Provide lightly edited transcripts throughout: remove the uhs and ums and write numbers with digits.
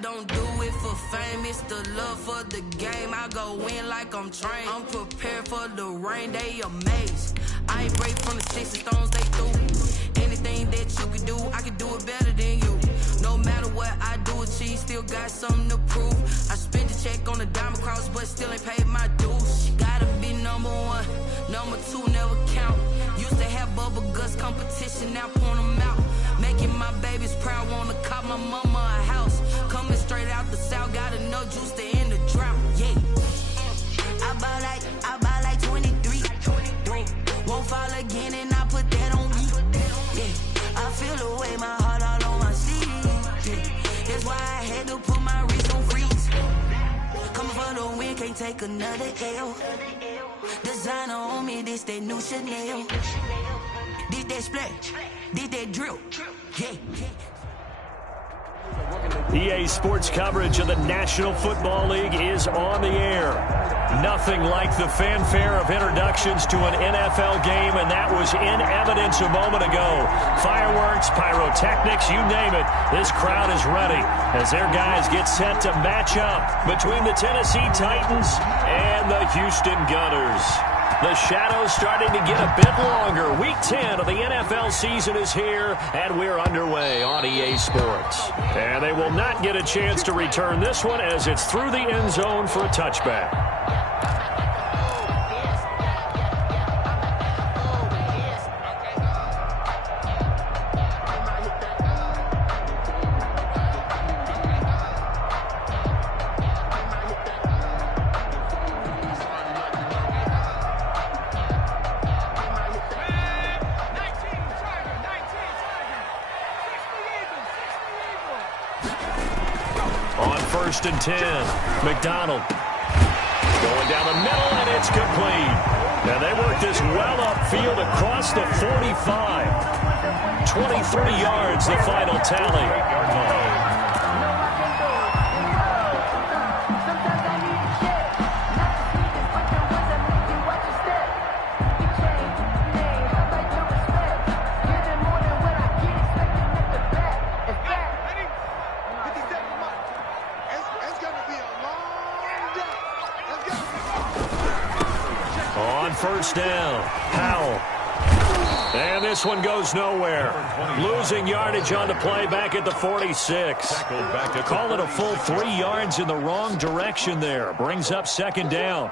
don't do it for fame, it's the love for the game. I go in like I'm trained. I'm prepared for the rain, they amazed. I ain't break from the 60 stones, they through. Anything that you can do, I can do it better than you. No matter what I do, achieve, still got something to prove. I spent the check on the diamond cross, but still ain't paid my dues. Gotta be number one, number two never count. Used to have bubble guts competition, now point them out. Making my babies proud, wanna cop my mama a house. Coming straight out the south, got enough juice to end the drought. Yeah, I buy like 23. Won't fall again, and I put that on me. Yeah, I feel the way, my heart all on my sleeve. Yeah, that's why I had to put my wrist on freeze. Coming for the win, can't take another L. Designer on me, this that new Chanel. Did that splash, did that drill. Yeah. EA Sports coverage of the National Football League is on the air. Nothing like the fanfare of introductions to an NFL game, and that was in evidence a moment ago. Fireworks, pyrotechnics, you name it. This crowd is ready as their guys get set to match up between the Tennessee Titans and the Houston Gunners. The shadow's starting to get a bit longer. Week 10 of the NFL season is here, and we're underway on EA Sports. And they will not get a chance to return this one as it's through the end zone for a touchback. First and 10. McDonald going down the middle, and it's complete. And they work this well upfield across the 45. 23 yards, the final tally. First down, Howell. And this one goes nowhere. Losing yardage on the play back at the 46. Call it a full 3 yards in the wrong direction there. Brings up second down.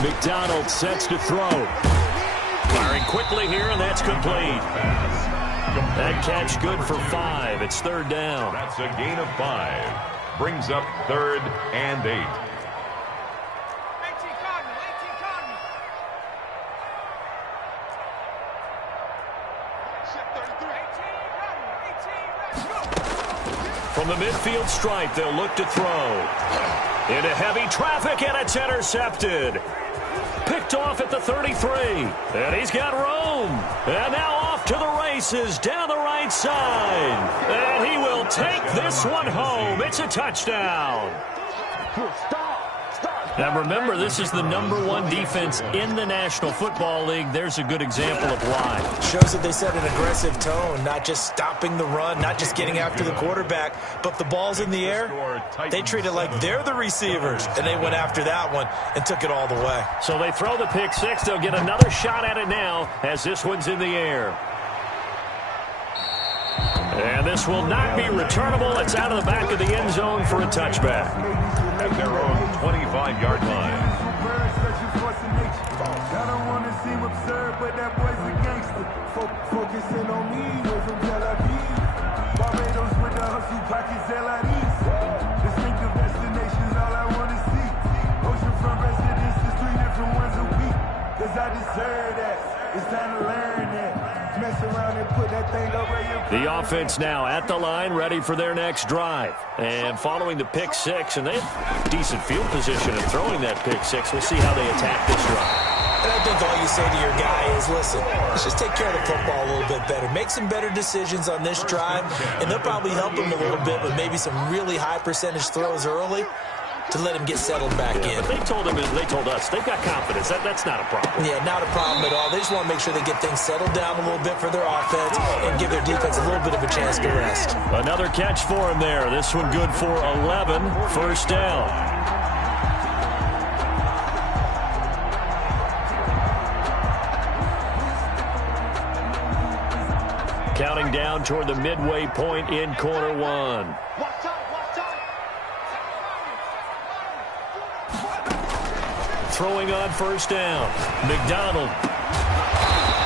McDonald sets to throw. Firing quickly here, and that's complete. That catch good for 5. It's third down. That's a gain of 5. Brings up 3rd and 8. From the midfield stripe, they'll look to throw. Into heavy traffic, and it's intercepted. Picked off at the 33. And he's got room. And now off to the races down the right side. And he will take this one home. It's a touchdown. Now remember, this is the #1 defense in the National Football League. There's a good example of why. Shows that they set an aggressive tone, not just stopping the run, not just getting after the quarterback, but the ball's in the air. They treat it like they're the receivers, and they went after that one and took it all the way. So they throw the pick six. They'll get another shot at it now as this one's in the air. And this will not be returnable. It's out of the back of the end zone for a touchback. At their own 25-yard line. I don't want to seem absurd, but that boy's a gangster. Focusing on me, way from Tel Aviv. Barbados with the hustle, pockets LIDs. Distinctive destinations, all I want to see. Oceanfront residences, 3 different ones a week. Cause I deserve that. It's time to learn that. Mess around and put that thing over your... The offense now at the line, ready for their next drive. And following the pick six, and they have decent field position in throwing that pick six. We'll see how they attack this drive. And I think all you say to your guy is, listen, let's just take care of the football a little bit better. Make some better decisions on this drive, and they'll probably help him a little bit with maybe some really high percentage throws early to let him get settled back in. But they told us, they've got confidence. That's not a problem. Yeah, not a problem at all. They just want to make sure they get things settled down a little bit for their offense and give their defense a little bit of a chance to rest. Another catch for him there. This one good for 11, first down. Counting down toward the midway point in quarter one. Throwing on first down. McDonald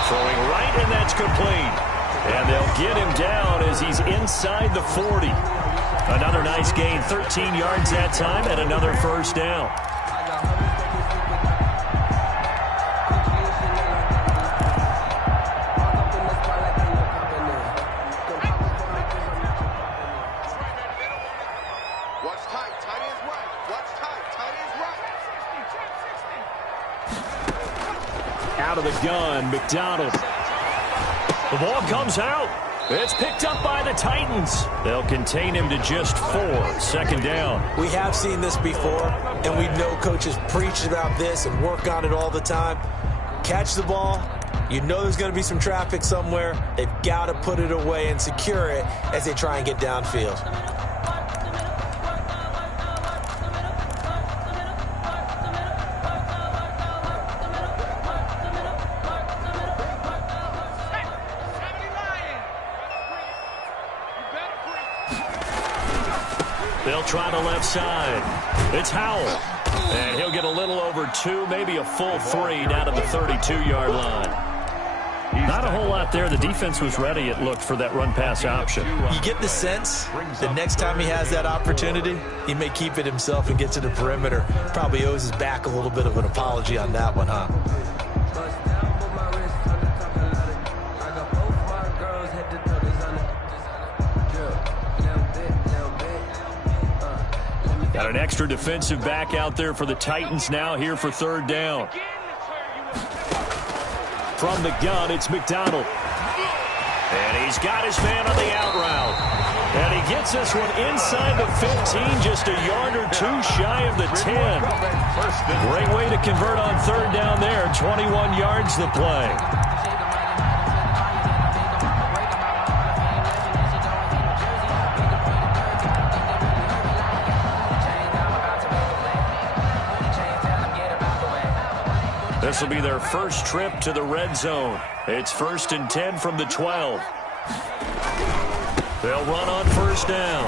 throwing right, and that's complete. And they'll get him down as he's inside the 40. Another nice gain, 13 yards that time, and another first down. Out of the gun, McDonald. The ball comes out. It's picked up by the Titans. They'll contain him to just 4. Second down. We have seen this before, and we know coaches preach about this and work on it all the time. Catch the ball. You know there's going to be some traffic somewhere. They've got to put it away and secure it as they try and get downfield. They'll try the left side. It's Howell. And he'll get a little over 2, maybe a full 3 down to the 32-yard line. Not a whole lot there. The defense was ready, it looked, for that run-pass option. You get the sense that next time he has that opportunity, he may keep it himself and get to the perimeter. Probably owes his back a little bit of an apology on that one, huh? Got an extra defensive back out there for the Titans now here for third down. From the gun, it's McDonald. And he's got his man on the out route. And he gets this one inside the 15, just a yard or 2 shy of the 10. Great way to convert on third down there. 21 yards the play. This will be their first trip to the red zone. It's 1st and 10 from the 12. They'll run on first down.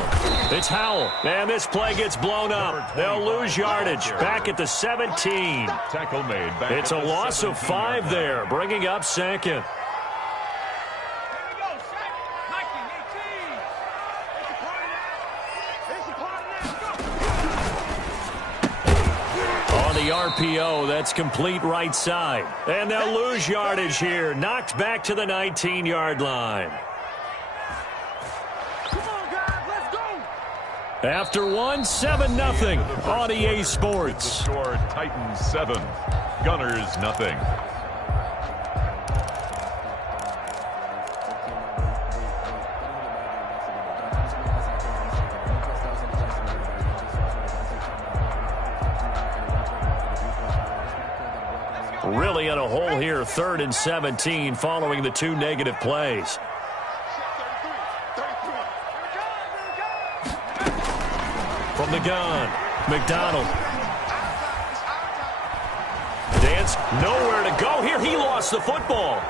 It's Howell. And this play gets blown up. They'll lose yardage. Back at the 17. Tackle made. It's a loss of 5 there, bringing up second. The RPO, that's complete right side. And they'll lose yardage here. Knocked back to the 19-yard line. Come on, guys, let's go. After 1, 7-0 on EA Sports. The score, Titans 7, Gunners 0. Really in a hole here, 3rd and 17 following the 2 negative plays. From the gun, McDonald. Dance, nowhere to go here. He lost the football.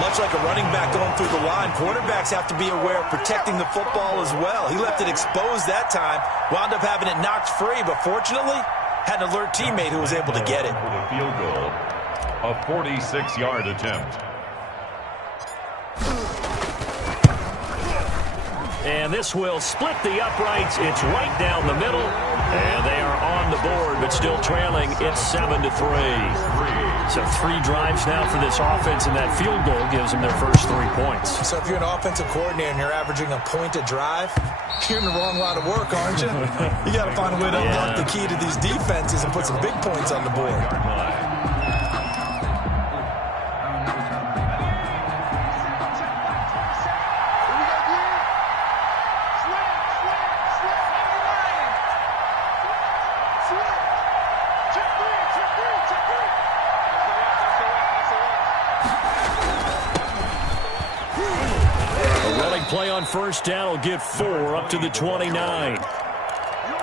Much like a running back going through the line, quarterbacks have to be aware of protecting the football as well. He left it exposed that time, wound up having it knocked free, but fortunately had an alert teammate who was able to get it. For the field goal, a 46-yard attempt. And this will split the uprights. It's right down the middle. And they are on the board, but still trailing. It's 7-3. So 3 drives now for this offense, and that field goal gives them their first 3 points. So if you're an offensive coordinator and you're averaging a point a drive, you're in the wrong line of work, aren't you? You got to find a way to unlock the key to these defenses and put some big points on the board. Play on first down will get 4 up to the 29.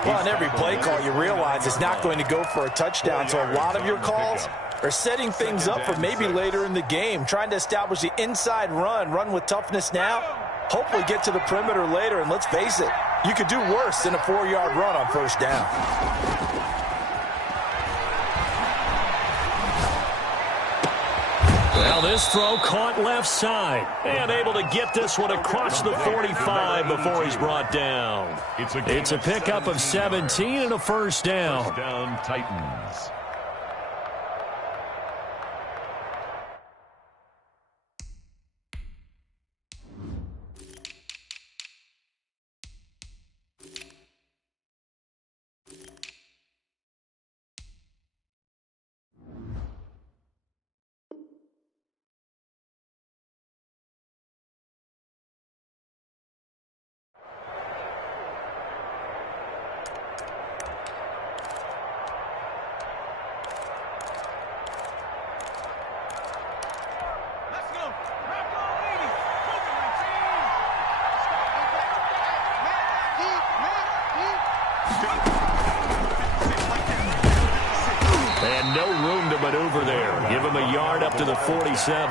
Well, on every play call, you realize it's not going to go for a touchdown, so a lot of your calls are setting things up for maybe later in the game, trying to establish the inside run with toughness now, hopefully get to the perimeter later, and let's face it, you could do worse than a 4-yard run on first down. Now this throw caught left side and able to get this one across the 45 before he's brought down. It's a pickup of 17 and a first down. First down, Titans. And no room to maneuver there. Give him a yard up to the 47.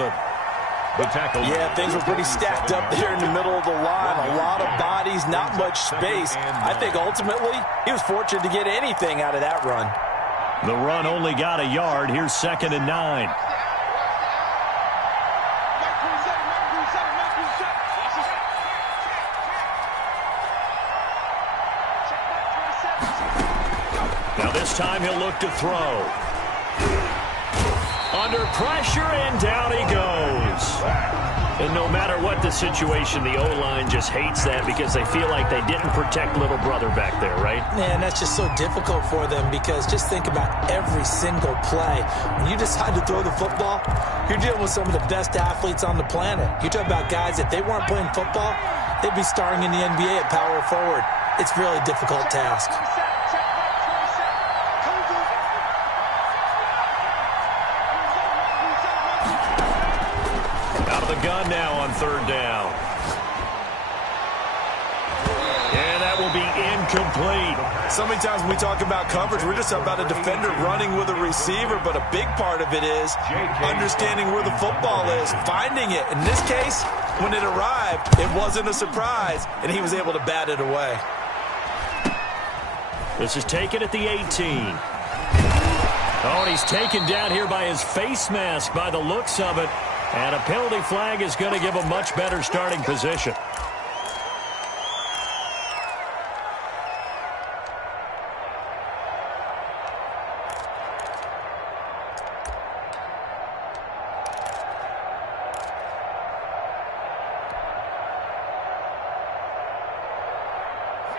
The tackle. Yeah, things were pretty stacked up there in the middle of the line. A lot of bodies, not much space. I think ultimately he was fortunate to get anything out of that run. The run only got a yard. Here's 2nd and 9. Now this time he'll look to throw. Under pressure, and down he goes. And no matter what the situation, the O-line just hates that because they feel like they didn't protect little brother back there, right? Man, that's just so difficult for them because just think about every single play. When you decide to throw the football, you're dealing with some of the best athletes on the planet. You talk about guys, if they weren't playing football, they'd be starring in the NBA at power forward. It's a really difficult task. Gun now on 3rd down. And that will be incomplete. So many times when we talk about coverage, we're just about a defender running with a receiver, but a big part of it is understanding where the football is, finding it. In this case, when it arrived, it wasn't a surprise, and he was able to bat it away. This is taken at the 18. Oh, and he's taken down here by his face mask by the looks of it. And a penalty flag is going to give a much better starting position.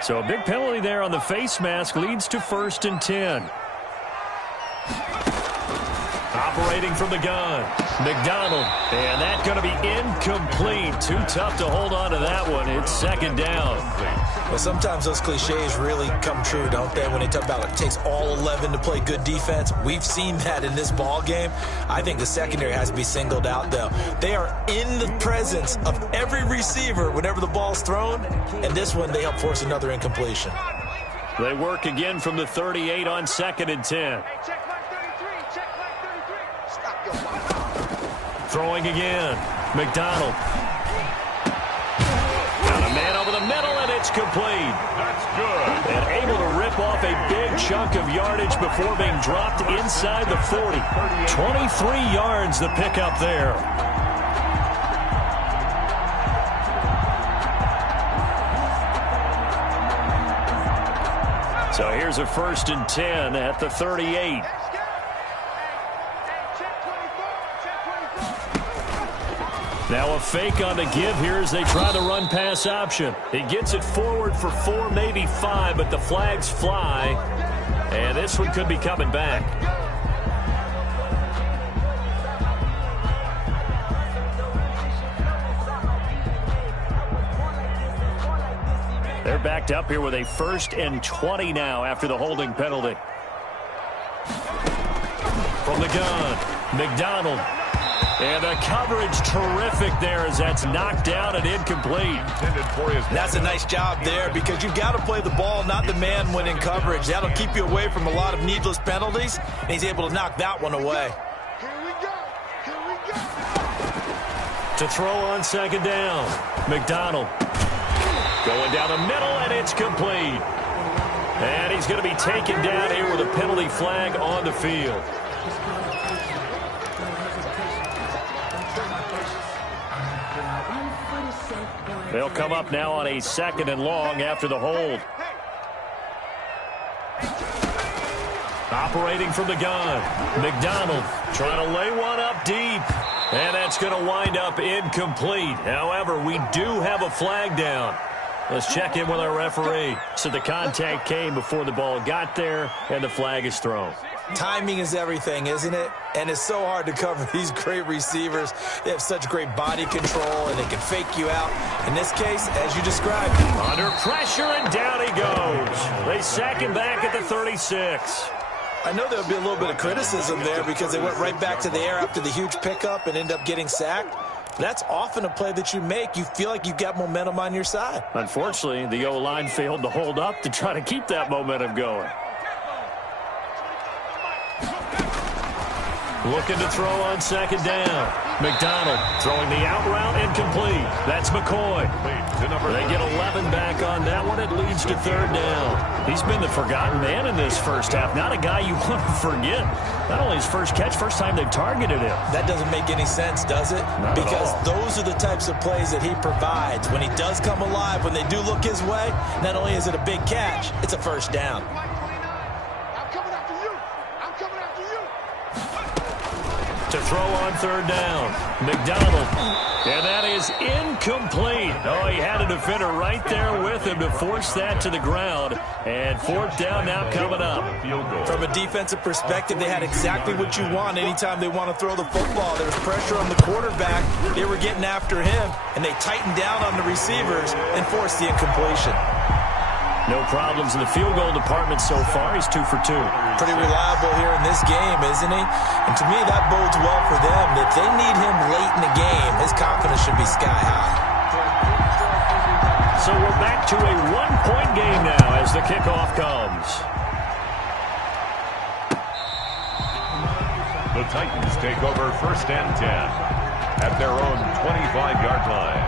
So a big penalty there on the face mask leads to 1st and 10. Operating from the gun, McDonald, and that's going to be incomplete. Too tough to hold on to that one. It's 2nd down. Well, sometimes those cliches really come true, don't they? When they talk about it takes all 11 to play good defense. We've seen that in this ball game. I think the secondary has to be singled out, though. They are in the presence of every receiver whenever the ball's thrown, and this one they help force another incompletion. They work again from the 38 on 2nd and 10. Throwing again. McDonald. Got a man over the middle, and it's complete. That's good. And able to rip off a big chunk of yardage before being dropped inside the 40. 23 yards the pickup there. So here's a 1st and 10 at the 38. Now a fake on the give here as they try the run pass option. He gets it forward for 4, maybe 5, but the flags fly. And this one could be coming back. They're backed up here with a 1st and 20 now after the holding penalty. From the gun, McDonald. And the coverage terrific there as that's knocked down and incomplete. That's a nice job there because you've got to play the ball, not the man when in coverage. That'll keep you away from a lot of needless penalties, and he's able to knock that one away. To throw on 2nd down, McDonald. Going down the middle, and it's complete. And he's going to be taken down here with a penalty flag on the field. They'll come up now on a 2nd and long after the hold. Operating from the gun, McDonald trying to lay one up deep. And that's going to wind up incomplete. However, we do have a flag down. Let's check in with our referee. So the contact came before the ball got there, and the flag is thrown. Timing is everything, isn't it? And it's so hard to cover these great receivers. They have such great body control, and they can fake you out. In this case, as you described. Under pressure, and down he goes. They sack him back at the 36. I know there'll be a little bit of criticism there because they went right back to the air after the huge pickup and end up getting sacked. That's often a play that you make. You feel like you've got momentum on your side. Unfortunately, the O-line failed to hold up to try to keep that momentum going. Looking to throw on 2nd down. McDonald throwing the out route incomplete. That's McCoy. They get 11 back on that one. It leads to 3rd down. He's been the forgotten man in this first half. Not a guy you want to forget. Not only his first catch, first time they've targeted him. That doesn't make any sense, does it? Because those are the types of plays that he provides. When he does come alive, when they do look his way, not only is it a big catch, it's a 1st down. To throw on 3rd down, McDonald. And that is incomplete. Oh, he had a defender right there with him to force that to the ground. And 4th down now coming up. From a defensive perspective, they had exactly what you want anytime they want to throw the football. There was pressure on the quarterback. They were getting after him, and they tightened down on the receivers and forced the incompletion. No problems in the field goal department so far. He's 2 for 2. Pretty reliable here in this game, isn't he? And to me, that bodes well for them. If they need him late in the game, his confidence should be sky high. So we're back to a 1-point game now as the kickoff comes. The Titans take over 1st and 10 at their own 25-yard line.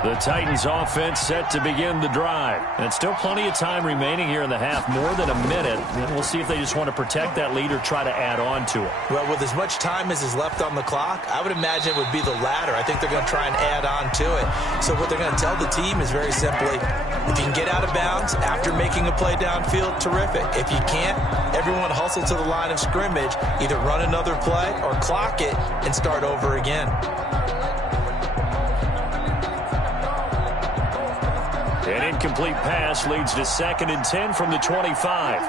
The Titans offense set to begin the drive. And still plenty of time remaining here in the half, more than a minute. And we'll see if they just want to protect that lead or try to add on to it. Well, with as much time as is left on the clock, I would imagine it would be the latter. I think they're going to try and add on to it. So what they're going to tell the team is very simply, if you can get out of bounds after making a play downfield, terrific. If you can't, everyone hustle to the line of scrimmage, either run another play or clock it and start over again. An incomplete pass leads to 2nd and 10 from the 25.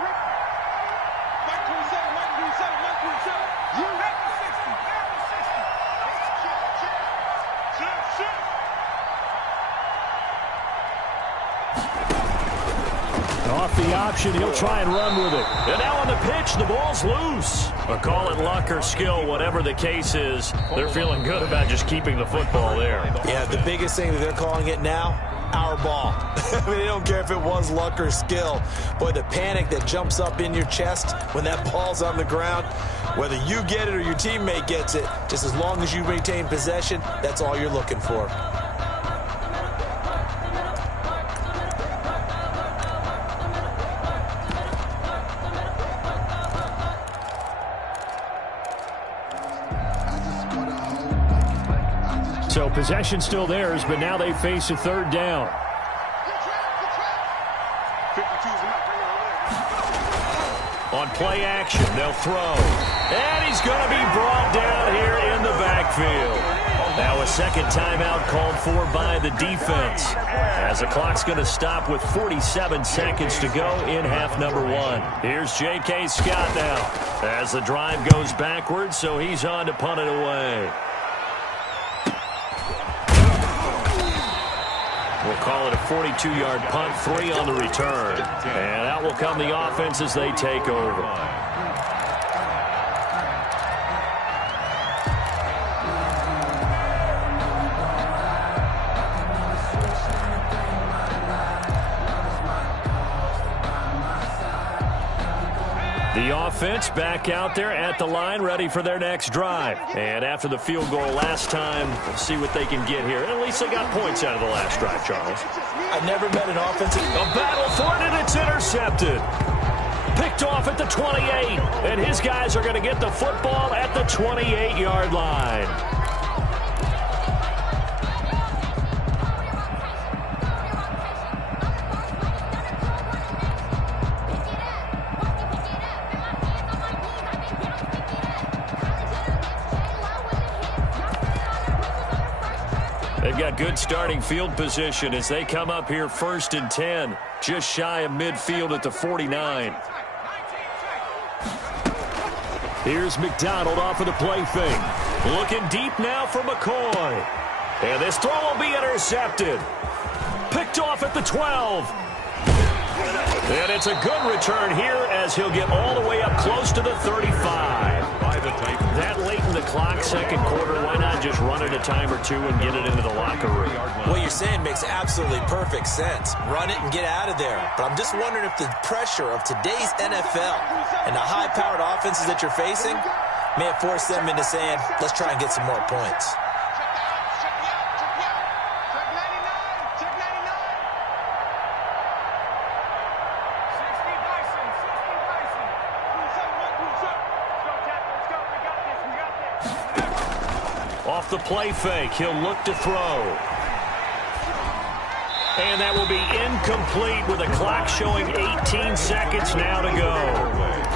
Off the option, he'll try and run with it. And now on the pitch, the ball's loose. But call it luck or skill, whatever the case is, they're feeling good about just keeping the football there. Yeah, the biggest thing that they're calling it now, our ball. I mean, they don't care if it was luck or skill. Boy, the panic that jumps up in your chest when that ball's on the ground, whether you get it or your teammate gets it, just as long as you maintain possession, that's all you're looking for. So possession still theirs, but now they face a 3rd down. play action. They'll throw. And he's going to be brought down here in the backfield. Now a second timeout called for by the defense, as the clock's going to stop with 47 seconds to go in half number one. Here's J.K. Scott now as the drive goes backwards, so he's on to punt it away. We'll call it a 42-yard punt, 3 on the return. And out will come the offense as they take over. The offense back out there at the line, ready for their next drive. And after the field goal last time, we'll see what they can get here. At least they got points out of the last drive, Charles. I never met an offensive... A battle for it, and it's intercepted. Picked off at the 28, and his guys are going to get the football at the 28-yard line. They've got good starting field position as they come up here 1st and 10, just shy of midfield at the 49. Here's McDonald off of the play fake. Looking deep now for McCoy. And this throw will be intercepted. Picked off at the 12. And it's a good return here as he'll get all the way up close to the 35. That late in the clock, second quarter, why not just run it a time or two and get it into the locker room? What you're saying makes absolutely perfect sense. Run it and get out of there. But I'm just wondering if the pressure of today's NFL and the high-powered offenses that you're facing may have forced them into saying, let's try and get some more points. Off the play fake, he'll look to throw. And that will be incomplete with the clock showing 18 seconds now to go.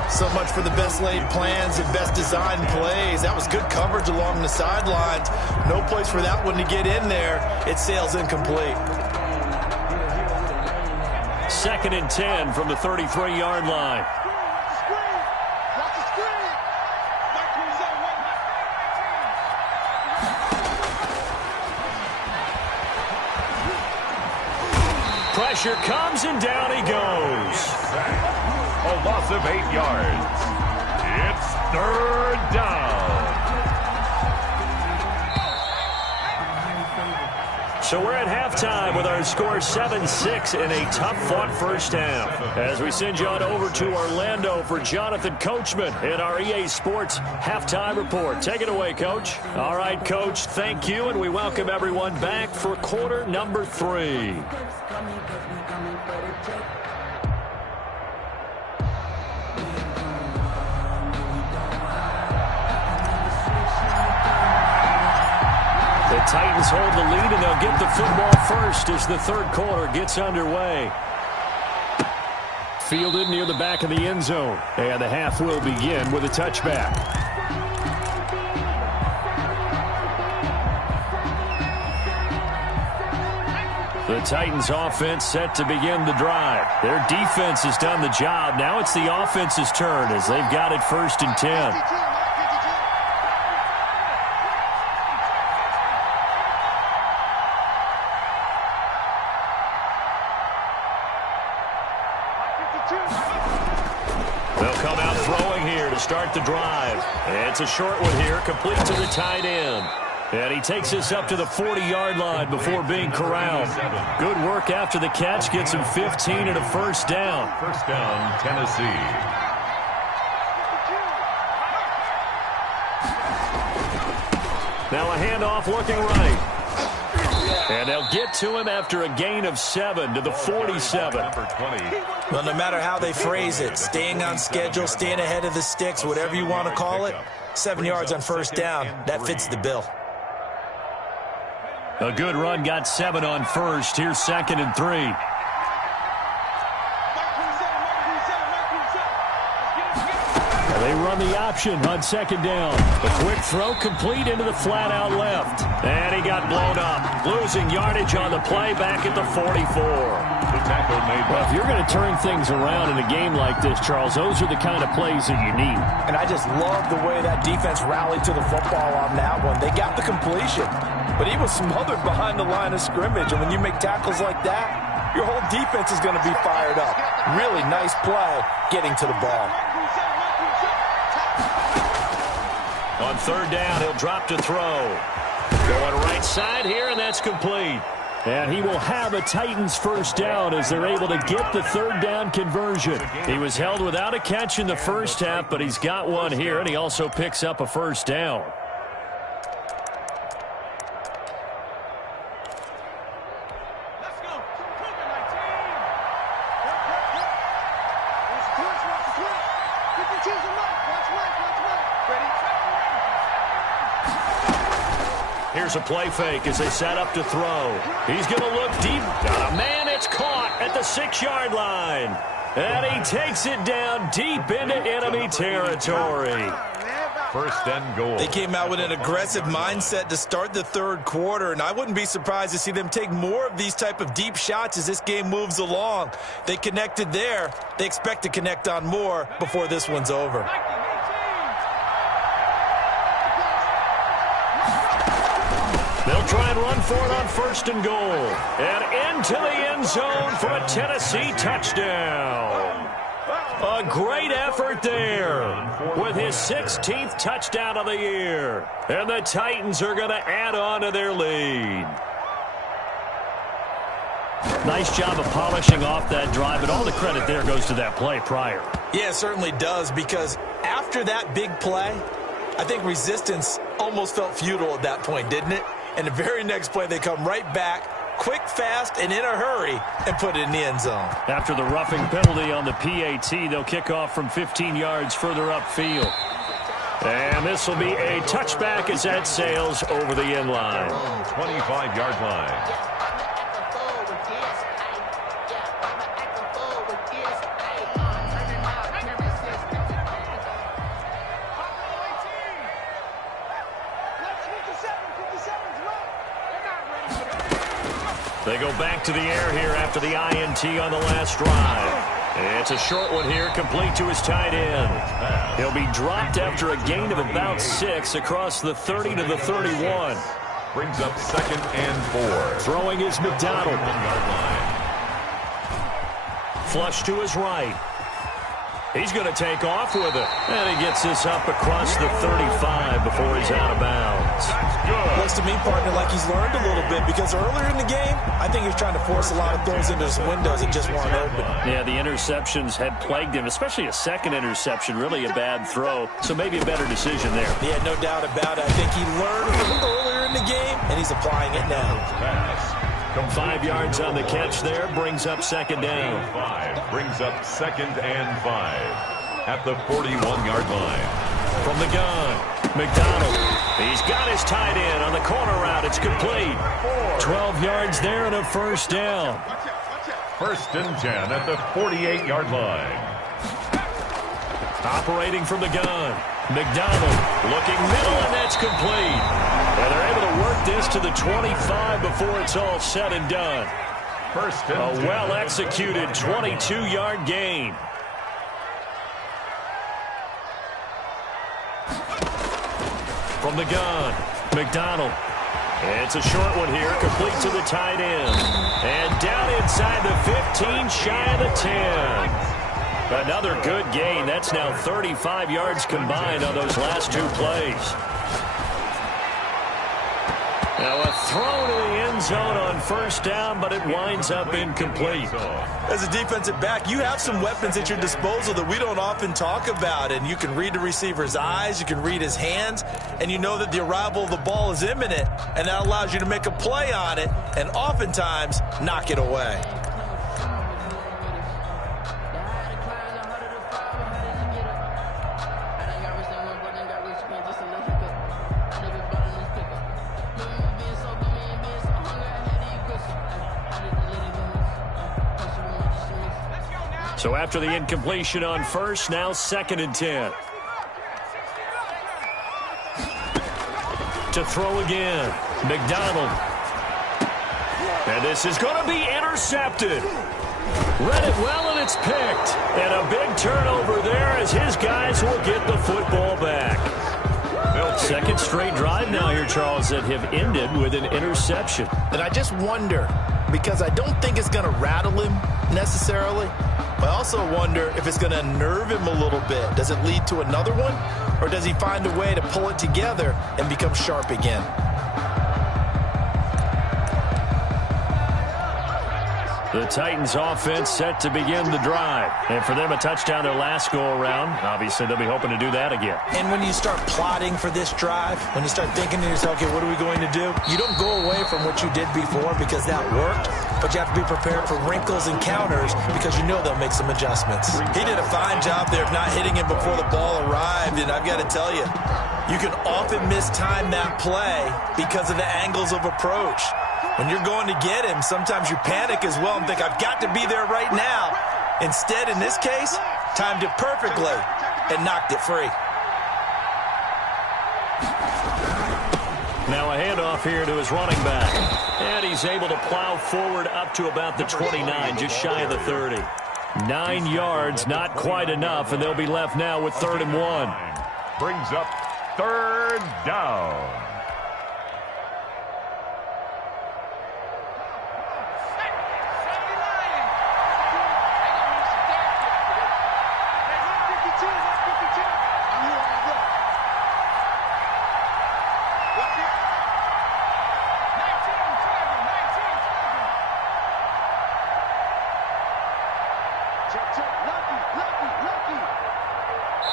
So much for the best laid plans and best designed plays. That was good coverage along the sidelines. No place for that one to get in there. It sails incomplete. 2nd and 10 from the 33-yard line. Pressure comes, and down he goes. A loss of 8 yards. It's 3rd down. So we're at halftime with our score 7-6 in a tough-fought first half. As we send you on over to Orlando for Jonathan Coachman in our EA Sports Halftime Report. Take it away, Coach. All right, Coach, thank you, and we welcome everyone back for quarter number 3. The Titans hold the lead, and they'll get the football first as the third quarter gets underway. Fielded near the back of the end zone, and the half will begin with a touchback. The Titans offense set to begin the drive. Their defense has done the job. Now it's the offense's turn as they've got it 1st and 10. They'll come out throwing here to start the drive. It's a short one here, complete to the tight end. And he takes us up to the 40-yard line before being corralled. Good work after the catch. Gets him 15 and a first down. First down, Tennessee. Now a handoff looking right. And they'll get to him after a gain of 7 to the 47. Well, no matter how they phrase it, staying on schedule, staying ahead of the sticks, whatever you want to call it, 7 yards on first down, that fits the bill. A good run, got 7 on first. Here's 2nd and 3. They run the option on second down. A quick throw complete into the flat-out left. And he got blown up, losing yardage on the play back at the 44. The tackle made. Well, if you're going to turn things around in a game like this, Charles, those are the kind of plays that you need. And I just love the way that defense rallied to the football on that one. They got the completion, but he was smothered behind the line of scrimmage. And when you make tackles like that, your whole defense is going to be fired up. Really nice play getting to the ball. On third down, he'll drop to throw. Going right side here, and that's complete. And he will have a Titans first down as they're able to get the third down conversion. He was held without a catch in the first half, but he's got one here, and he also picks up a first down. Here's a play fake as they set up to throw. He's going to look deep. Got a man. It's caught at the 6-yard line. And he takes it down deep into enemy territory. First and goal. They came out with an aggressive mindset to start the third quarter, and I wouldn't be surprised to see them take more of these type of deep shots as this game moves along. They connected there. They expect to connect on more before this one's over. They'll try and run for it on first and goal. And into the end zone for a Tennessee touchdown. A great effort there with his 16th touchdown of the year. And the Titans are going to add on to their lead. Nice job of polishing off that drive, and all the credit there goes to that play prior. Yeah, it certainly does, because after that big play, I think resistance almost felt futile at that point, didn't it? And the very next play, they come right back, quick, fast, and in a hurry, and put it in the end zone. After the roughing penalty on the PAT, they'll kick off from 15 yards further upfield. And this will be a touchback as that sails over the end line. 25-yard line. They go back to the air here after the INT on the last drive. It's a short one here, complete to his tight end. He'll be dropped after a gain of about 6 across the 30 to the 31. Brings up second and 4. Throwing is McDonald. Flush to his right. He's going to take off with it. And he gets this up across the 35 before he's out of bounds. Looks to me, partner, like he's learned a little bit, because earlier in the game, I think he was trying to force a lot of throws into his windows that just weren't open. Yeah, the interceptions had plagued him, especially a second interception, really a bad throw. So maybe a better decision there. Yeah, no doubt about it. I think he learned earlier in the game, and he's applying it now. 5 yards on the catch there, brings up second down. 5 brings up second and 5 at the 41-yard line. From the gun, McDonald. He's got his tight end on the corner route. It's complete. 12 yards there and a first down. First and 10 at the 48-yard line. Operating from the gun, McDonald looking middle, and that's complete. And they're able to work this to the 25 before it's all said and done. First and a well-executed 22-yard gain. From the gun, McDonald. It's a short one here, complete to the tight end. And down inside the 15, shy of the 10. Another good gain. That's now 35 yards combined on those last 2 plays. Now a throw to the end zone on first down, but it winds up incomplete. As a defensive back, you have some weapons at your disposal that we don't often talk about, and you can read the receiver's eyes, you can read his hands, and you know that the arrival of the ball is imminent, and that allows you to make a play on it and oftentimes knock it away. So after the incompletion on first, now second and 10. to throw again. McDonald. And this is going to be intercepted. Read it well, and it's picked. And a big turnover there as his guys will get the football back. Second straight drive now here, Charles, that have ended with an interception. And I just wonder, because I don't think it's going to rattle him necessarily, but I also wonder if it's going to unnerve him a little bit. Does it lead to another one, or does he find a way to pull it together and become sharp again? The Titans offense set to begin the drive. And for them, a touchdown their last go-around. Obviously, they'll be hoping to do that again. And when you start plotting for this drive, when you start thinking to yourself, okay, what are we going to do? You don't go away from what you did before because that worked, but you have to be prepared for wrinkles and counters because you know they'll make some adjustments. He did a fine job there of not hitting him before the ball arrived, and I've got to tell you, you can often mistime that play because of the angles of approach. When you're going to get him, sometimes you panic as well and think, I've got to be there right now. Instead, in this case, timed it perfectly and knocked it free. Now a handoff here to his running back. And he's able to plow forward up to about the 29, just shy of the 30. 9 yards, not quite enough, and they'll be left now with 3rd and 1. Brings up 3rd down.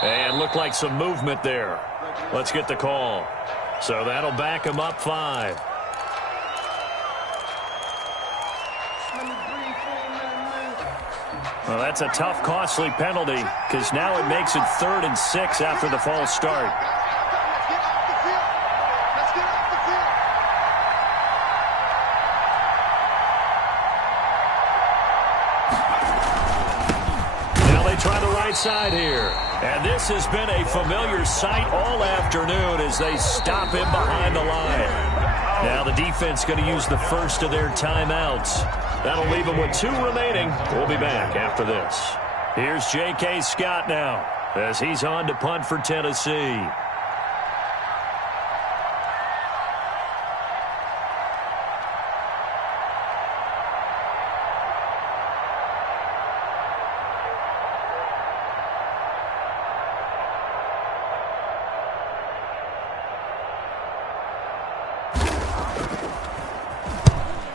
And looked like some movement there. Let's get the call. So that'll back him up 5. Well, that's a tough, costly penalty because now it makes it 3rd and 6 after the false start. Now they try the right side here. And this has been a familiar sight all afternoon as they stop him behind the line. Now the defense going to use the first of their timeouts. That'll leave them with 2 remaining. We'll be back after this. Here's J.K. Scott now as he's on to punt for Tennessee.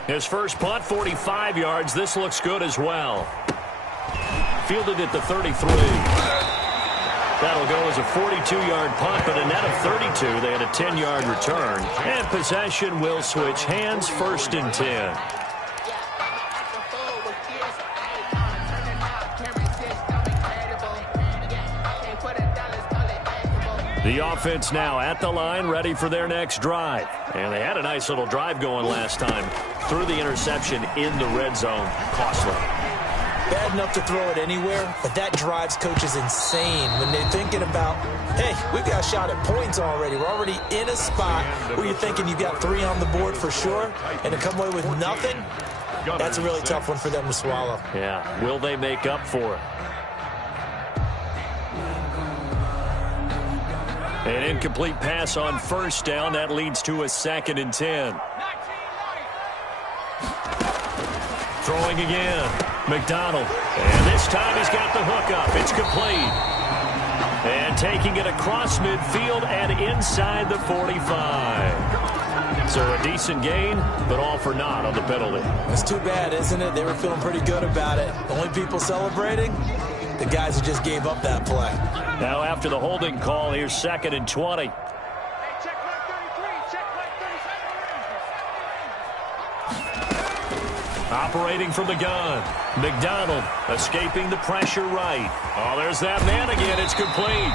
His first punt, 45 yards. This looks good as well. Fielded at the 33. That'll go as a 42-yard punt, but a net of 32. They had a 10-yard return. And possession will switch hands, 1st and 10. The offense now at the line, ready for their next drive. And they had a nice little drive going last time. Threw the interception in the red zone. Costly. Bad enough to throw it anywhere, but that drives coaches insane when they're thinking about, hey, we've got a shot at points already. We're already in a spot where you're thinking you've got 3 on the board for sure, and to come away with nothing, that's a really tough one for them to swallow. Yeah, will they make up for it? An incomplete pass on 1st down. That leads to a 2nd and 10. Throwing again. McDonald. And this time he's got the hook up. It's complete. And taking it across midfield and inside the 45. So a decent gain, but all for naught on the penalty. It's too bad, isn't it? They were feeling pretty good about it. The only people celebrating, the guys who just gave up that play. Now after the holding call, here's 2nd and 20. Operating from the gun. McDonald escaping the pressure right. Oh, there's that man again. It's complete.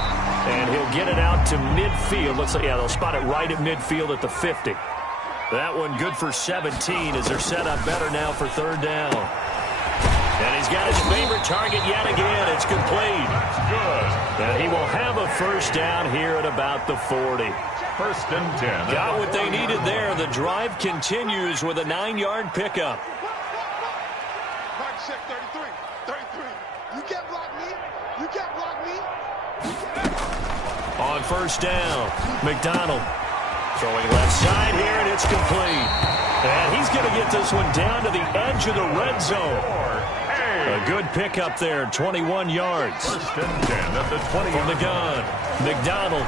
And he'll get it out to midfield. Looks like, yeah, they'll spot it right at midfield at the 50. That one good for 17 as they're set up better now for 3rd down. And he's got his favorite target yet again. It's complete. Good. And he will have a 1st down here at about the 40. First and 10. Got what they needed there. The drive continues with a 9-yard pickup. Mike, check 33. 33. You can't block me. You can't block me. On first down, McDonald throwing left side here, and it's complete. And he's going to get this one down to the edge of the red zone. A good pickup there, 21 yards. First and 10 at the 20. From the gun, McDonald.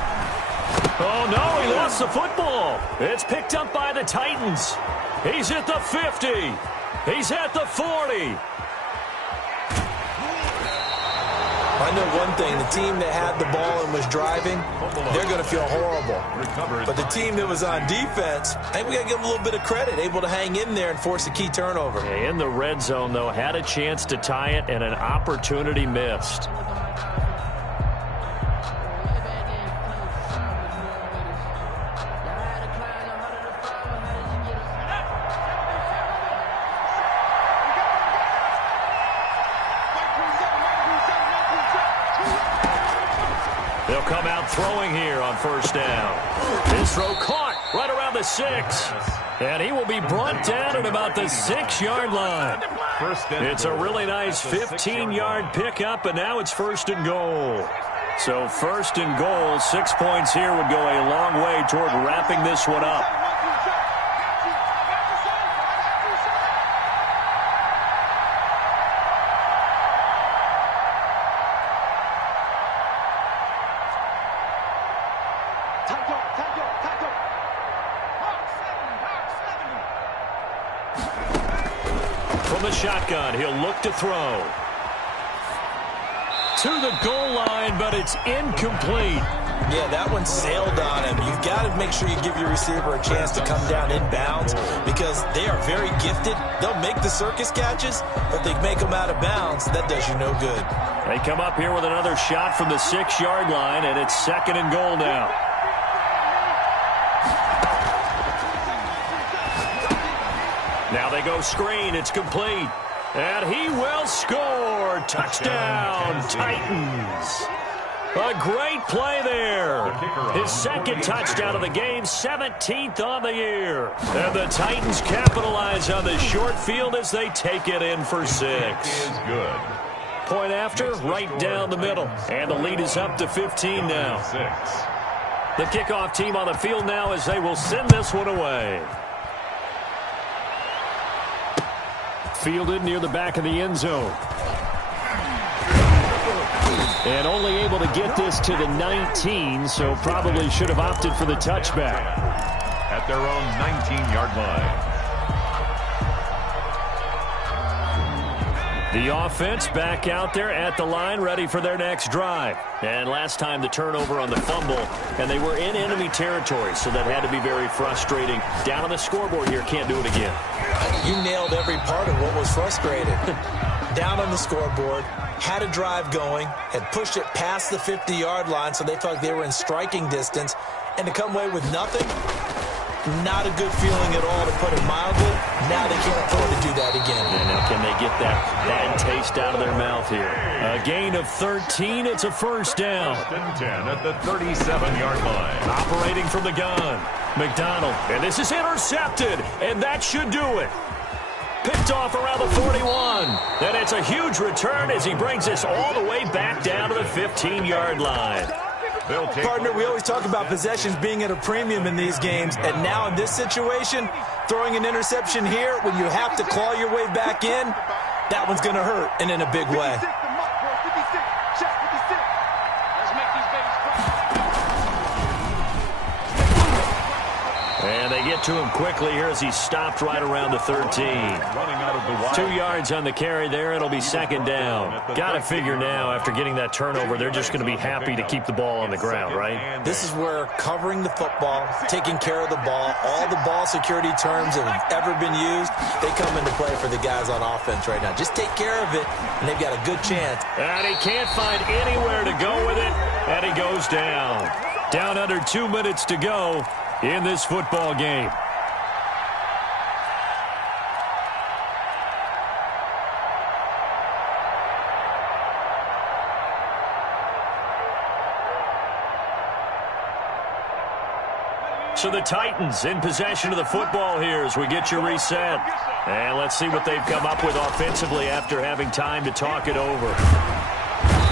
Oh, no, he lost the football. It's picked up by the Titans. He's at the 50. He's at the 40. I know one thing. The team that had the ball and was driving, they're going to feel horrible. But the team that was on defense, I think we got to give them a little bit of credit, able to hang in there and force a key turnover. In the red zone, though, had a chance to tie it and an opportunity missed. They'll come out throwing here on first down. His throw caught right around the 6. And he will be brought down at about the 6-yard line. It's a really nice 15-yard pickup, and now it's first and goal. So first and goal, 6 points here would go a long way toward wrapping this one up. From the shotgun, he'll look to throw. To the goal line, but it's incomplete. Yeah, that one sailed on him. You've got to make sure you give your receiver a chance to come down in bounds because they are very gifted. They'll make the circus catches, but they make them out of bounds. That does you no good. They come up here with another shot from the 6-yard line, and it's second and goal now. Now they go screen. It's complete. And he will score. Touchdown, Titans. A great play there. His second touchdown of the game, 17th on the year. And the Titans capitalize on the short field as they take it in for 6. Is good. Point after, right down the middle. And the lead is up to 15 now. 6. The kickoff team on the field now as they will send this one away. Fielded near the back of the end zone. And only able to get this to the 19, so probably should have opted for the touchback. At their own 19-yard line. The offense back out there at the line, ready for their next drive. And last time the turnover on the fumble, and they were in enemy territory, so that had to be very frustrating. Down on the scoreboard here, can't do it again. You nailed every part of what was frustrating. Down on the scoreboard, had a drive going, had pushed it past the 50-yard line, so they felt like they were in striking distance, and to come away with nothing, not a good feeling at all, to put it mildly. Now they can't afford to do that again. And now can they get that bad taste out of their mouth here? A gain of 13. It's a first down. First and 10 at the 37-yard line. Operating from the gun, McDonald. And this is intercepted, and that should do it. Picked off around the 41. And it's a huge return as he brings this all the way back down to the 15-yard line. Partner, we always talk about possessions being at a premium in these games, and now in this situation, throwing an interception here when you have to claw your way back in, that one's going to hurt, and in a big way. And they get to him quickly here as he stopped right around the 13. Running out of the wide. 2 yards on the carry there. It'll be second down. Got to figure now, after getting that turnover, they're just going to be happy to keep the ball on the ground, right? This is where covering the football, taking care of the ball, all the ball security terms that have ever been used, they come into play for the guys on offense right now. Just take care of it, and they've got a good chance. And he can't find anywhere to go with it, and he goes down. Down under 2 minutes to go in this football game. So the Titans in possession of the football here as we get you reset. And let's see what they've come up with offensively after having time to talk it over.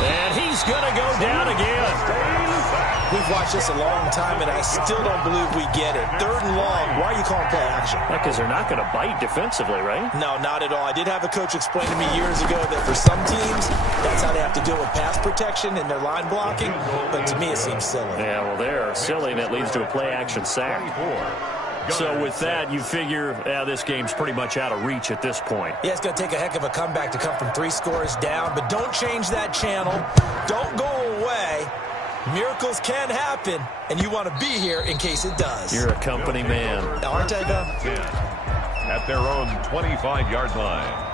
And he's going to go down again. We've watched this a long time, and I still don't believe we get it. 3rd and long. Why are you calling play action? Because they're not going to bite defensively, right? No, not at all. I did have a coach explain to me years ago that for some teams, that's how they have to deal with pass protection and their line blocking. But to me, it seems silly. Yeah, well, they're silly, and it leads to a play-action sack. So with that, you figure this game's pretty much out of reach at this point. Yeah, it's going to take a heck of a comeback to come from 3 scores down. But don't change that channel. Don't go away. Miracles can happen, and you want to be here in case it does. You're a company man. Aren't I, though? At their own 25-yard line.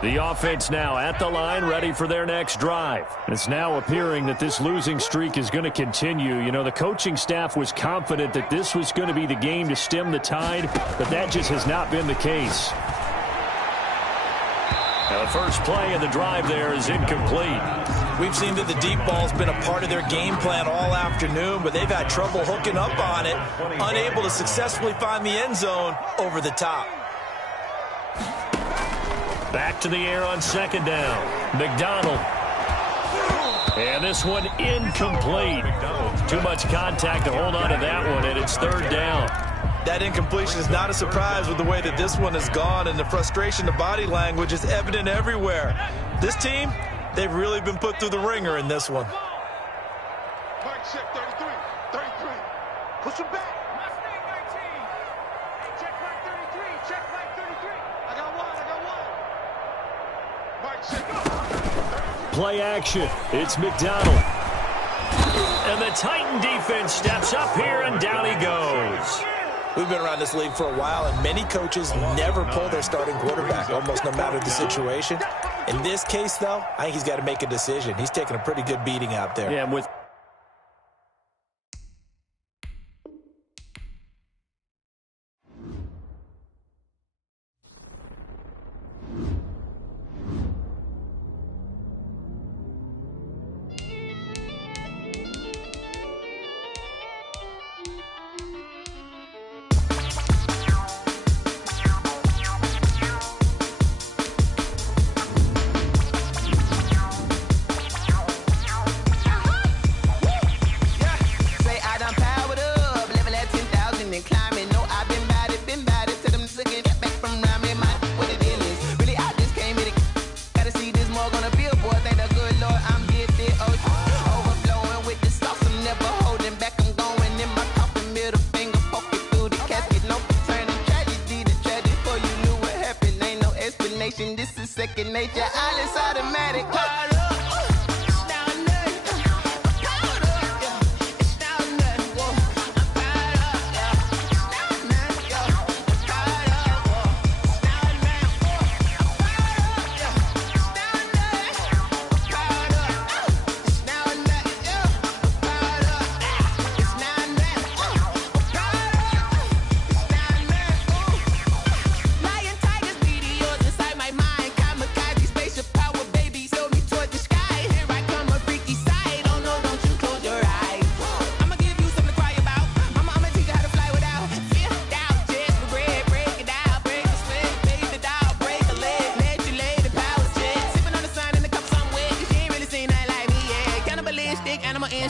The offense now at the line, ready for their next drive. It's now appearing that this losing streak is going to continue. You know, the coaching staff was confident that this was going to be the game to stem the tide, but that just has not been the case. Now, the first play of the drive there is incomplete. We've seen that the deep ball's been a part of their game plan all afternoon, but they've had trouble hooking up on it, unable to successfully find the end zone over the top. Back to the air on 2nd down. McDonald. And this one incomplete. Too much contact to hold on to that one, and it's 3rd down. That incompletion is not a surprise with the way that this one has gone, and the frustration, the body language is evident everywhere. This team, they've really been put through the ringer in this one. Mike check 33. 33. Push him back. Check Mike 33. Check Mike 33. I got one. Mike check. Play action. It's McDonald. And the Titan defense steps up here, and down he goes. We've been around this league for a while, and many coaches never pull their starting quarterback, almost no matter the situation. In this case, though, I think he's got to make a decision. He's taking a pretty good beating out there. Yeah, with second nature, all is automatic.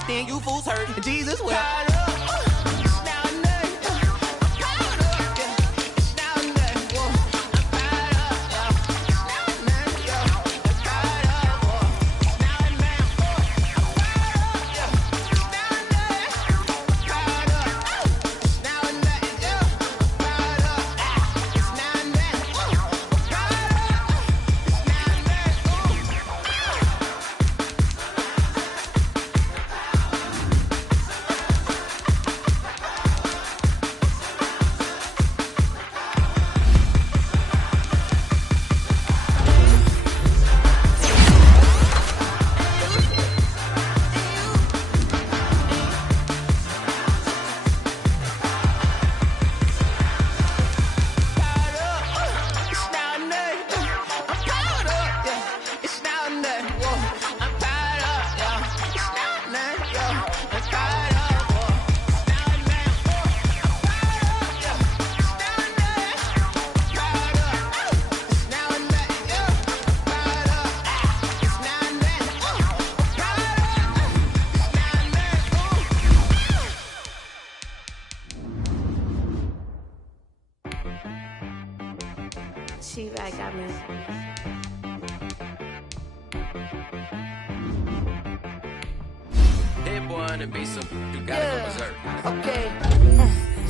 You fools hurt. Jesus will. She right got me. Hit boy and be some, you gotta go berserk. Okay.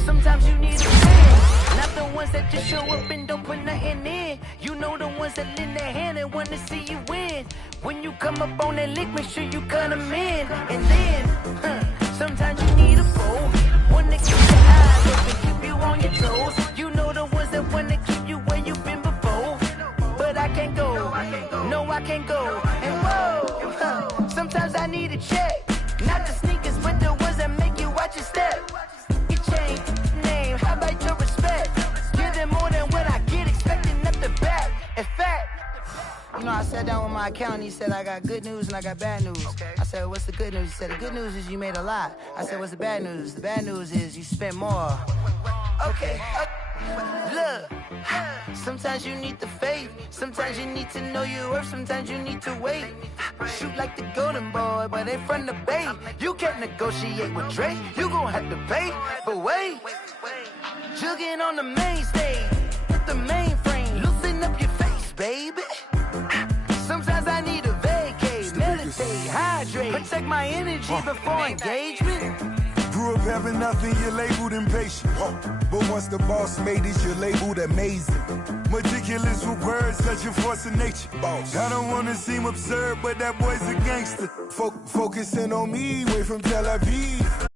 Sometimes you need a friend, not the ones that just show up and don't put nothing in. You know the ones that lend their hand and wanna see you win. When you come up on that lick, make sure you cut them in. And then, sometimes you need a foe, one to keep your eyes open, keep you on your toes. You know the ones that wanna keep you where you've been before. But I can't go, no I can't go. And whoa, sometimes I need a check. Not the sneakers, but the ones that make you watch your step. Your chain, name, how about your respect? Give them more than what I get, expecting up the back. In fact, you know, I sat down with my accountant, he said I got good news and I got bad news. I said, what's the good news? He said, the good news is you made a lot. I said, what's the bad news? The bad news is you spent more. Okay, look, sometimes you need the faith, sometimes you need to know your worth, sometimes you need to wait. Shoot like the golden boy, but they from the bay. You can't negotiate with Drake, you gon' have to pay. But wait, jugging on the main stage, with the mainframe, loosen up your face, baby. Sometimes I need a vacate, meditate, hydrate, protect my energy before engagement. Grew up having nothing, you're labeled impatient. But once the boss made it, you're labeled amazing. Meticulous with words, such a force of nature. I don't wanna seem absurd, but that boy's a gangster. Focusing on me, way from Tel Aviv.